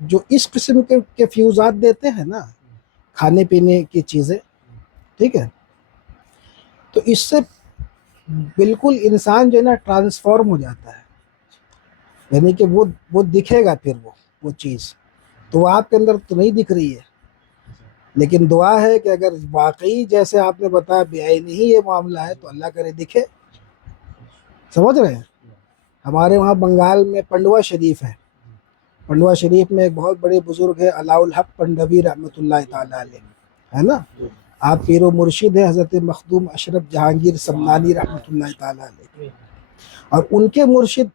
جو اس قسم کے فیوزات دیتے ہیں نا، کھانے پینے کی چیزیں، ٹھیک ہے، تو اس سے بالکل انسان جو ہے نا ٹرانسفارم ہو جاتا ہے، یعنی کہ وہ دکھے گا پھر وہ چیز تو وہ آپ کے اندر تو نہیں دکھ رہی ہے، لیکن دعا ہے کہ اگر واقعی جیسے آپ نے بتایا بعینی ہی یہ معاملہ ہے تو اللہ کرے دکھے. سمجھ رہے ہیں؟ ہمارے وہاں بنگال میں پنڈوا شریف ہے. پنڈوا شریف میں ایک بہت بڑے بزرگ ہے علاء الحق پنڈوی رحمۃ اللہ تعالیٰ علیہ، ہے نا؟ آپ پیر و مرشد ہیں حضرت مخدوم اشرف جہانگیر سمنانی رحمۃ اللہ تعالیٰ علیہ، اور ان کے مرشد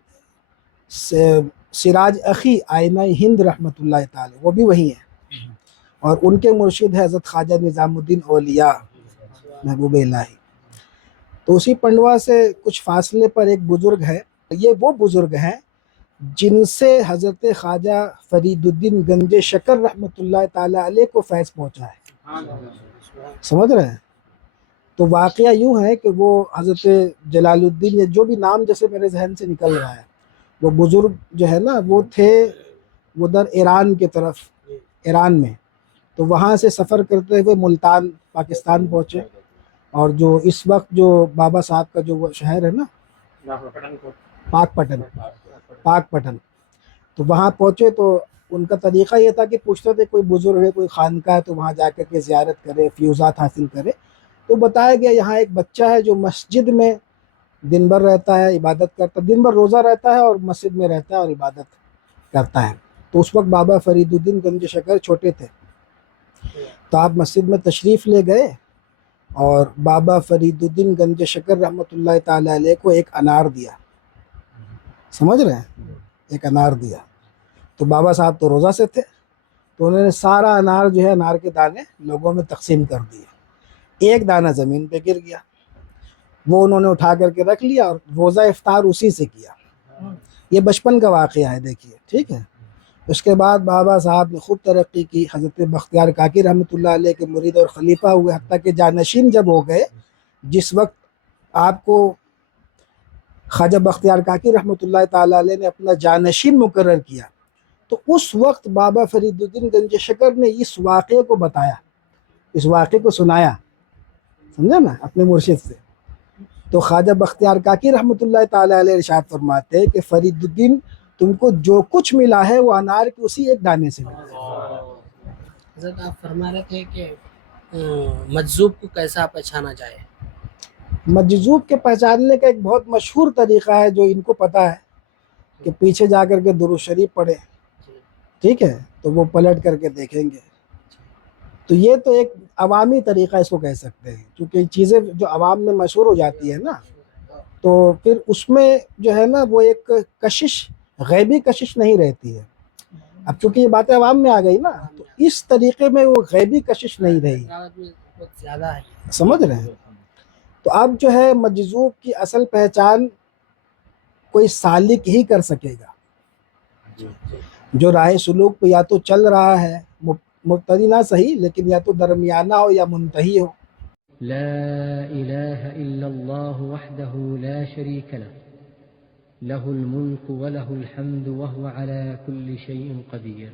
سراج اخی آئینہ ہند رحمۃ اللہ تعالیٰ، وہ بھی وہی ہیں، اور ان کے مرشد ہے حضرت خواجہ نظام الدین اولیاء محبوب الہی. تو اسی پنڈوا سے کچھ فاصلے پر ایک بزرگ ہے. یہ وہ بزرگ ہیں جن سے حضرت خواجہ فرید الدین گنج شکر رحمۃ اللہ تعالیٰ علیہ کو فیض پہنچا ہے. سمجھ رہے ہیں؟ تو واقعہ یوں ہے کہ وہ حضرت جلال الدین، یا جو بھی نام جیسے میرے ذہن سے نکل رہا ہے، وہ بزرگ جو ہے نا وہ تھے ادھر ایران کی طرف، ایران میں. تو وہاں سے سفر کرتے ہوئے ملتان پاکستان پہنچے، اور جو اس وقت جو بابا صاحب کا جو وہ شہر ہے نا پاک پٹن، تو وہاں پہنچے. تو ان کا طریقہ یہ تھا کہ پوچھتے تھے کوئی بزرگ ہے، کوئی خانقاہ ہے تو وہاں جا کر کے زیارت کرے، فیوزات حاصل کرے. تو بتایا گیا یہاں ایک بچہ ہے جو مسجد میں دن بھر رہتا ہے، عبادت کرتا ہے، دن بھر روزہ رہتا ہے اور مسجد میں رہتا ہے اور عبادت کرتا ہے. تو اس وقت بابا فرید الدین گنج شکر چھوٹے تھے. تو آپ مسجد میں تشریف لے گئے اور بابا فرید الدین گنج شکر رحمۃ اللہ تعالیٰ علیہ کو ایک انار دیا. سمجھ رہے ہیں؟ ایک انار دیا. تو بابا صاحب تو روزہ سے تھے، تو انہوں نے سارا انار جو ہے، انار کے دانے لوگوں میں تقسیم کر دیے. ایک دانہ زمین پہ گر گیا، وہ انہوں نے اٹھا کر کے رکھ لیا اور روزہ افطار اسی سے کیا. یہ بچپن کا واقعہ ہے، دیکھیے، ٹھیک ہے. اس کے بعد بابا صاحب نے خوب ترقی کی، حضرت بختیار کاکی رحمۃ اللہ علیہ کے مرید اور خلیفہ ہوئے، حتیٰ کہ جانشین جب ہو گئے. جس وقت آپ کو خواجہ بختیار کاکی رحمۃ اللہ تعالیٰ علیہ نے اپنا جانشین مقرر کیا، تو اس وقت بابا فرید الدین گنج شکر نے اس واقعے کو بتایا، اس واقعے کو سنایا، سمجھا نا، اپنے مرشد سے. تو خواجہ بختیار کاکی رحمۃ اللہ تعالیٰ علیہ ارشاد فرماتے ہیں کہ فرید الدین، تم کو جو کچھ ملا ہے وہ انار کے اسی ایک دانے سے ملا. حضرت آپ فرما رہے تھے کہ مجذوب کو کیسا پہچانا جائے؟ مجذوب کے پہچاننے کا ایک بہت مشہور طریقہ ہے جو ان کو پتہ ہے، کہ پیچھے جا کر کے درود شریف پڑھے، ٹھیک ہے، تو وہ پلٹ کر کے دیکھیں گے. تو یہ تو ایک عوامی طریقہ اس کو کہہ سکتے ہیں، کیونکہ چیزیں جو عوام میں مشہور ہو جاتی ہے نا، تو پھر اس میں جو ہے نا وہ ایک کشش، غیبی کشش نہیں رہتی ہے. اب چونکہ یہ باتیں عوام میں آ گئی نا، تو اس طریقے میں وہ غیبی کشش نہیں رہی. زیادہ ہے، سمجھ رہے ہیں؟ تو اب جو ہے مجذوب کی اصل پہچان کوئی سالک ہی کر سکے گا، جو راہ سلوک پہ یا تو چل رہا ہے، مبتدی نہ صحیح لیکن یا تو درمیانہ ہو یا منتہی ہو. لا إله إلا الله وحده لا شريك له له الملك وله الحمد وهو على كل شيء قدير.